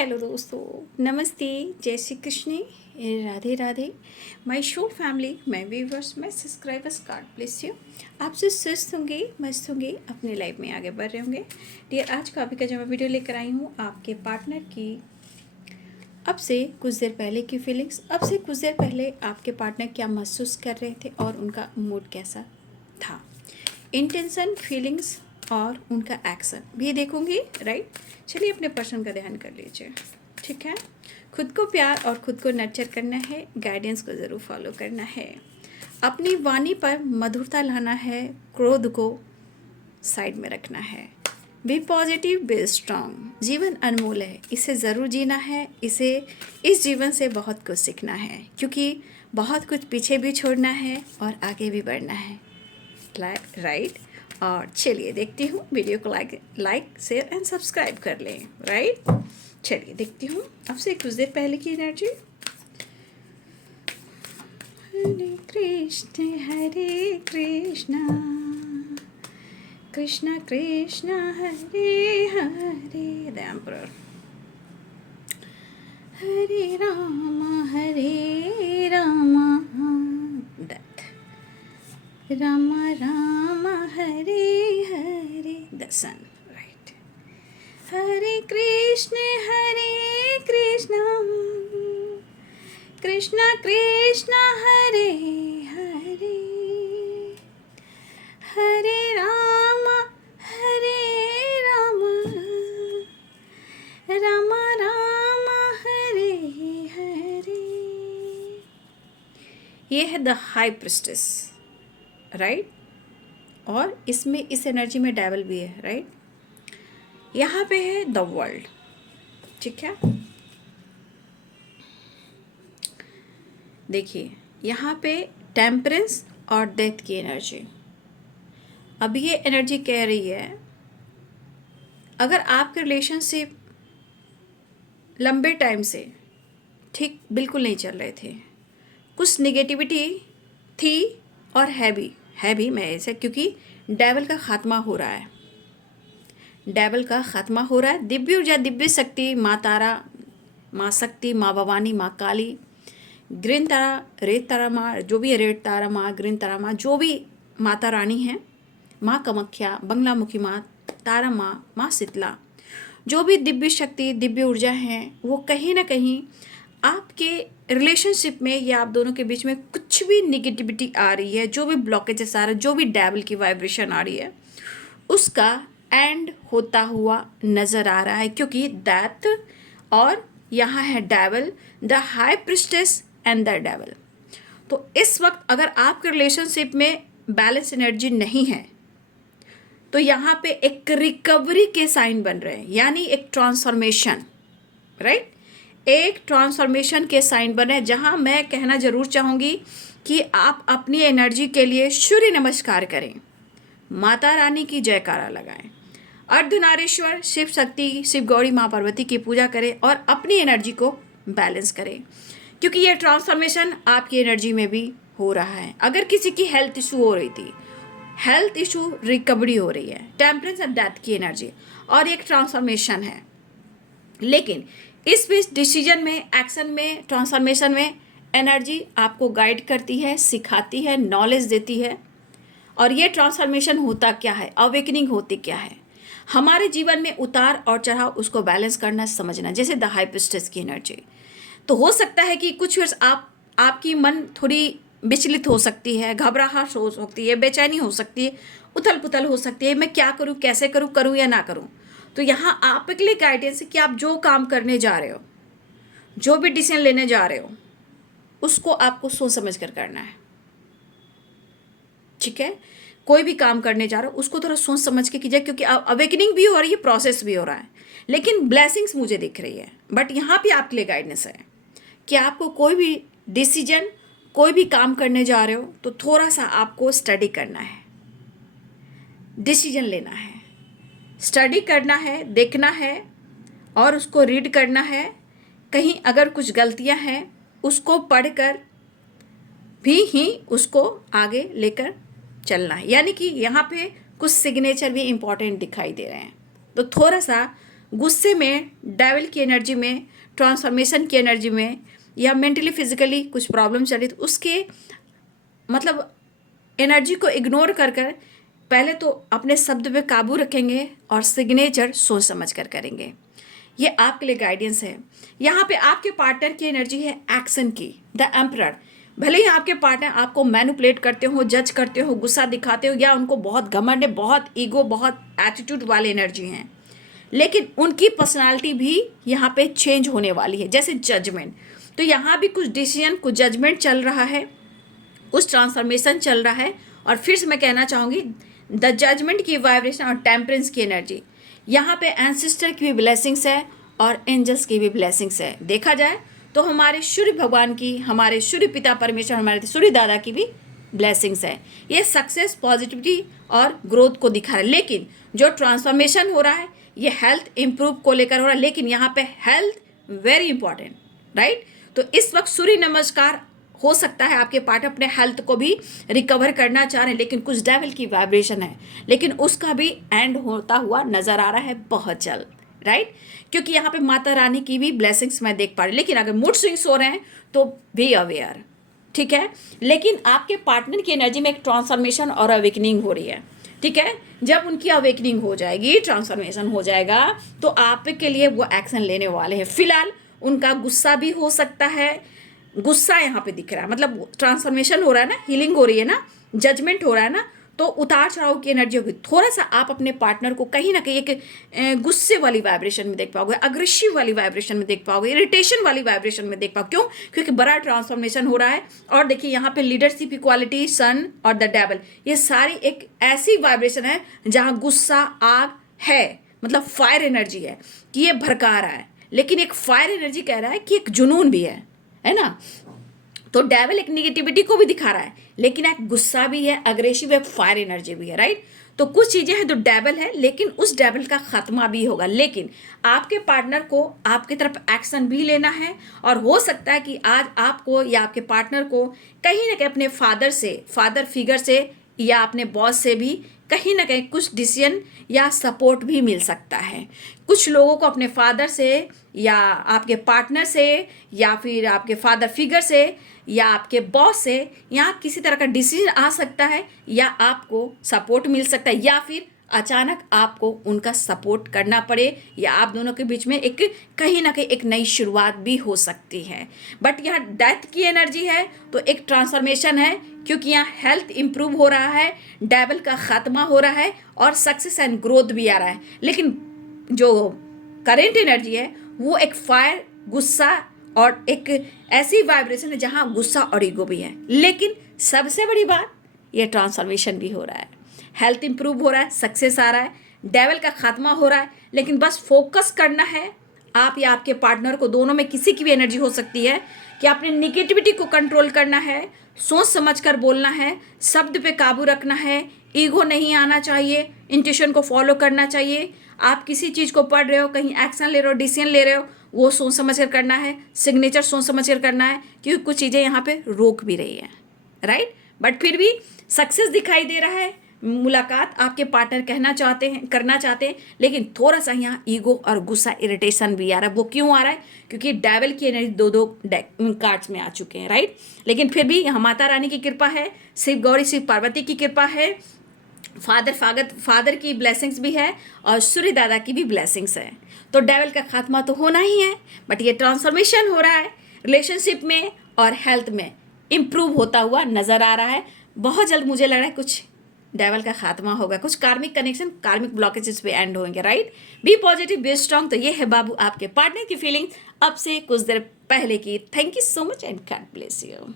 Hello दोस्तों, नमस्ते, जय Shri Krishna, Radhe Radhe. My show family, my viewers, my subscribers, God bless you. आप जो स्वस्थ होंगे, मस्त होंगे, अपने लाइफ में आगे बढ़ रहे होंगे। डियर, आज का का जो मैं वीडियो लेकर आई हूँ आपके पार्टनर की अब से कुछ देर पहले की फीलिंग्स। अब से कुछ देर पहले आपके पार्टनर क्या महसूस कर रहे थे और उनका मूड कैसा था, इंटेंशन, फीलिंग्स और उनका एक्शन भी देखूंगी। राइट, चलिए अपने पर्सन का ध्यान कर लीजिए। ठीक है, खुद को प्यार और खुद को नर्चर करना है, गाइडेंस को ज़रूर फॉलो करना है, अपनी वाणी पर मधुरता लाना है, क्रोध को साइड में रखना है। Be positive, be strong. जीवन अनमोल है, इसे ज़रूर जीना है, इस जीवन से बहुत कुछ सीखना है, क्योंकि बहुत कुछ पीछे भी छोड़ना है और आगे भी बढ़ना है। राइट, और चलिए देखती हूँ, वीडियो को लाइक शेयर एंड सब्सक्राइब कर लें। राइट, चलिए देखती हूँ अब से कुछ देर पहले की energy. Hare Krishna Krishna Krishna Hare Hare, the emperor. Hare Ram that, Ram Ram Hare Hare, the sun. Right, Hare Krishna Krishna Krishna Hare Hare, Hare Ram Ram Ram Hare Hare. ये है द हाई प्रिस्टेस। राइट, और इसमें इस एनर्जी में डेविल भी है। राइट, यहाँ पे है द वर्ल्ड। ठीक है, देखिए यहाँ पे टेम्परेंस और डेथ की एनर्जी। अब ये एनर्जी कह रही है, अगर आपके रिलेशनशिप लंबे टाइम से ठीक बिल्कुल नहीं चल रहे थे, कुछ निगेटिविटी थी और है भी मैं ऐसे, क्योंकि डेविल का खात्मा हो रहा है, डेविल का खात्मा हो रहा है। दिव्य ऊर्जा, दिव्य शक्ति, माँ तारा, माँ शक्ति, माँ भवानी, माँ काली, ग्रीन तारा, रेत तारा माँ, जो भी है, रेड तारा माँ, ग्रीन तारा माँ, जो भी माता रानी है, माँ कामाख्या, बंगलामुखी माँ, तारा माँ, माँ शीतला, जो भी दिव्य शक्ति, दिव्य ऊर्जा है, वो कहीं ना कहीं आपके रिलेशनशिप में या आप दोनों के बीच में कुछ भी निगेटिविटी आ रही है, जो भी ब्लॉकेजेस आ रहे हैं, जो भी डेविल की वाइब्रेशन आ रही है, उसका एंड होता हुआ नज़र आ रहा है। क्योंकि दैट, और यहाँ है devil, the high priestess and the devil. तो इस वक्त अगर आपके रिलेशनशिप में बैलेंस एनर्जी नहीं है, तो यहाँ पे एक रिकवरी के साइन बन रहे हैं, यानी एक ट्रांसफॉर्मेशन। राइट, एक ट्रांसफॉर्मेशन के साइन बन रहे हैं, जहाँ मैं कहना जरूर चाहूँगी कि आप अपनी एनर्जी के लिए सूर्य नमस्कार करें, माता रानी की जयकारा लगाएं, अर्धनारीश्वर, शिव शक्ति, शिव गौरी, माँ पार्वती की पूजा करें और अपनी एनर्जी को बैलेंस करें, क्योंकि ये ट्रांसफॉर्मेशन आपकी एनर्जी में भी हो रहा है। अगर किसी की हेल्थ इशू हो रही थी, हेल्थ इशू रिकवरी हो रही है, टेम्परेंस एंड डेथ की एनर्जी, और एक ट्रांसफॉर्मेशन है। लेकिन इस बीच डिसीजन में, एक्शन में, ट्रांसफॉर्मेशन में एनर्जी आपको गाइड करती है, सिखाती है, नॉलेज देती है। और ये ट्रांसफॉर्मेशन होता क्या है, अवेकनिंग होती क्या है हमारे जीवन में, उतार और चढ़ाव, उसको बैलेंस करना, समझना। जैसे द हाई प्रिस्टेस की एनर्जी, तो हो सकता है कि कुछ वर्ष आपकी मन थोड़ी विचलित हो सकती है, घबराहट हो सकती है, बेचैनी हो सकती है, उथल पुथल हो सकती है, मैं क्या करूं, कैसे करूं या ना करूं। तो यहाँ आपके लिए गाइडेंस है कि आप जो काम करने जा रहे हो, जो भी डिसीजन लेने जा रहे हो, उसको आपको सोच समझ कर करना है। ठीक है, कोई भी काम करने जा रहे हो उसको थोड़ा सोच समझ के कीजिए, क्योंकि अवेकनिंग भी हो रही है, प्रोसेस भी हो रहा है, लेकिन ब्लेसिंग्स मुझे दिख रही है। बट यहाँ पे आपके लिए गाइडेंस है कि आपको कोई भी डिसीजन, कोई भी काम करने जा रहे हो, तो थोड़ा सा आपको स्टडी करना है, डिसीजन लेना है, स्टडी करना है, देखना है और उसको रीड करना है। कहीं अगर कुछ गलतियां हैं, उसको पढ़कर भी ही उसको आगे लेकर चलना है। यानी कि यहाँ पे कुछ सिग्नेचर भी इम्पॉर्टेंट दिखाई दे रहे हैं, तो थोड़ा सा गुस्से में, डेविल की एनर्जी में, ट्रांसफॉर्मेशन की एनर्जी में, या मेंटली फिजिकली कुछ प्रॉब्लम चल रही तो उसके मतलब एनर्जी को इग्नोर कर कर पहले तो अपने शब्द पे काबू रखेंगे और सिग्नेचर सोच समझ कर करेंगे। ये आपके लिए गाइडेंस है। यहाँ पे आपके पार्टनर की एनर्जी है एक्शन की, द एम्परर। भले ही आपके पार्टनर आपको मैनिपुलेट करते हो, जज करते हो, गुस्सा दिखाते हो, या उनको बहुत घमंड है, बहुत ईगो, बहुत एटीट्यूड वाले एनर्जी हैं, लेकिन उनकी पर्सनालिटी भी यहाँ पे चेंज होने वाली है, जैसे जजमेंट। तो यहाँ भी कुछ डिसीजन, कुछ जजमेंट चल रहा है, उस ट्रांसफॉर्मेशन चल रहा है। और फिर से मैं कहना चाहूँगी द जजमेंट की वाइब्रेशन और टेम्परेंस की एनर्जी, यहाँ पे एंसेस्टर की भी ब्लेसिंग्स है और एंजल्स की भी ब्लेसिंग्स है। देखा जाए तो हमारे सूर्य भगवान की, हमारे सूर्य पिता परमेश्वर, हमारे सूर्य दादा की भी ब्लेसिंग्स है। ये सक्सेस, पॉजिटिविटी और ग्रोथ को दिखा रहा है। लेकिन जो ट्रांसफॉर्मेशन हो रहा है ये हेल्थ इंप्रूव को लेकर हो रहा है, लेकिन यहाँ पे हेल्थ वेरी इंपॉर्टेंट, राइट। तो इस वक्त सूर्य नमस्कार हो सकता है आपके पार्टनर अपने हेल्थ को भी रिकवर करना चाह रहे हैं, लेकिन कुछ डेविल की वाइब्रेशन है, लेकिन उसका भी एंड होता हुआ नजर आ रहा है बहुत जल्द, राइट। क्योंकि यहाँ पे माता रानी की भी ब्लेसिंग्स मैं देख पा रही, लेकिन अगर मूड स्विंग्स हो रहे हैं तो बी अवेयर, ठीक है। लेकिन आपके पार्टनर की एनर्जी में एक ट्रांसफॉर्मेशन और अवेकनिंग हो रही है, ठीक है। जब उनकी अवेकनिंग हो जाएगी, ट्रांसफॉर्मेशन हो जाएगा, तो आपके लिए वो एक्शन लेने वाले हैं। फिलहाल उनका गुस्सा भी हो सकता है, गुस्सा यहाँ पे दिख रहा है, मतलब ट्रांसफॉर्मेशन हो रहा है ना, हीलिंग हो रही है ना, जजमेंट हो रहा है ना, तो उतार चढ़ाव की एनर्जी होगी। थोड़ा सा आप अपने पार्टनर को कहीं ना कहीं एक गुस्से वाली वाइब्रेशन में देख पाओगे, अग्रेसिव वाली वाइब्रेशन में देख पाओगे, इरिटेशन वाली वाइब्रेशन में देख पाओगे। क्यों? क्योंकि बड़ा ट्रांसफॉर्मेशन हो रहा है। और देखिए यहाँ पे लीडरशिप इक्वालिटी, सन और द डेविल, ये सारी एक ऐसी वाइब्रेशन है जहाँ गुस्सा, आग है, मतलब फायर एनर्जी है कि ये भड़का रहा है, लेकिन एक फायर एनर्जी कह रहा है कि एक जुनून भी है ना। तो डेविल एक निगेटिविटी को भी दिखा रहा है, लेकिन एक गुस्सा भी है, अग्रेसिव है, फायर एनर्जी भी है, राइट। तो कुछ चीजें हैं जो डेविल है, लेकिन उस डेविल का खात्मा भी होगा। लेकिन आपके पार्टनर को आपकी तरफ एक्शन भी लेना है, और हो सकता है कि आज आपको या आपके पार्टनर को कहीं ना कहीं अपने फादर से, फादर फिगर से, या अपने बॉस से भी कहीं ना कहीं कुछ डिसीजन या सपोर्ट भी मिल सकता है। कुछ लोगों को अपने फादर से, या आपके पार्टनर से, या फिर आपके फादर फिगर से, या आपके बॉस से यहाँ किसी तरह का डिसीजन आ सकता है, या आपको सपोर्ट मिल सकता है, या फिर अचानक आपको उनका सपोर्ट करना पड़े, या आप दोनों के बीच में एक कहीं ना कहीं एक नई शुरुआत भी हो सकती है। बट यहाँ डेथ की एनर्जी है, तो एक ट्रांसफॉर्मेशन है, क्योंकि यहाँ हेल्थ इंप्रूव हो रहा है, डेविल का खात्मा हो रहा है, और सक्सेस एंड ग्रोथ भी आ रहा है। लेकिन जो करेंट एनर्जी है वो एक फायर, गुस्सा और एक ऐसी वाइब्रेशन है जहाँ गुस्सा और ईगो भी है। लेकिन सबसे बड़ी बात, ये ट्रांसफॉर्मेशन भी हो रहा है, हेल्थ इंप्रूव हो रहा है, सक्सेस आ रहा है, डेविल का खात्मा हो रहा है। लेकिन बस फोकस करना है आप या आपके पार्टनर को, दोनों में किसी की भी एनर्जी हो सकती है, कि आपने निगेटिविटी को कंट्रोल करना है, सोच समझकर बोलना है, शब्द पे काबू रखना है, ईगो नहीं आना चाहिए, इंट्यूशन को फॉलो करना चाहिए। आप किसी चीज़ को पढ़ रहे हो, कहीं एक्शन ले रहे हो, डिसीजन ले रहे हो, वो सोच समझ कर करना है, सिग्नेचर सोच समझ कर करना है, क्योंकि कुछ चीज़ें यहाँ पे रोक भी रही है, राइट। बट फिर भी सक्सेस दिखाई दे रहा है, मुलाकात आपके पार्टनर कहना चाहते हैं, करना चाहते हैं, लेकिन थोड़ा सा यहाँ ईगो और गुस्सा, इरिटेशन भी आ रहा है। वो क्यों आ रहा है? क्योंकि डेविल की एनर्जी दो कार्ड्स में आ चुके हैं, राइट। लेकिन फिर भी यहाँ माता रानी की कृपा है, शिव गौरी, शिव पार्वती की कृपा है, फादर की ब्लेसिंग्स भी है, और सूर्य दादा की भी ब्लेसिंग्स है। तो डेविल का खात्मा तो होना ही है, बट ये ट्रांसफॉर्मेशन हो रहा है, रिलेशनशिप में और हेल्थ में इम्प्रूव होता हुआ नजर आ रहा है। बहुत जल्द मुझे लग रहा है कुछ डेविल का खात्मा होगा, कुछ कार्मिक कनेक्शन, कार्मिक ब्लॉकेजेस पे एंड होंगे, right. Be positive, be strong. तो ये है बाबू आपके पार्टनर की फीलिंग अब से कुछ देर पहले की। Thank you so much and God bless you.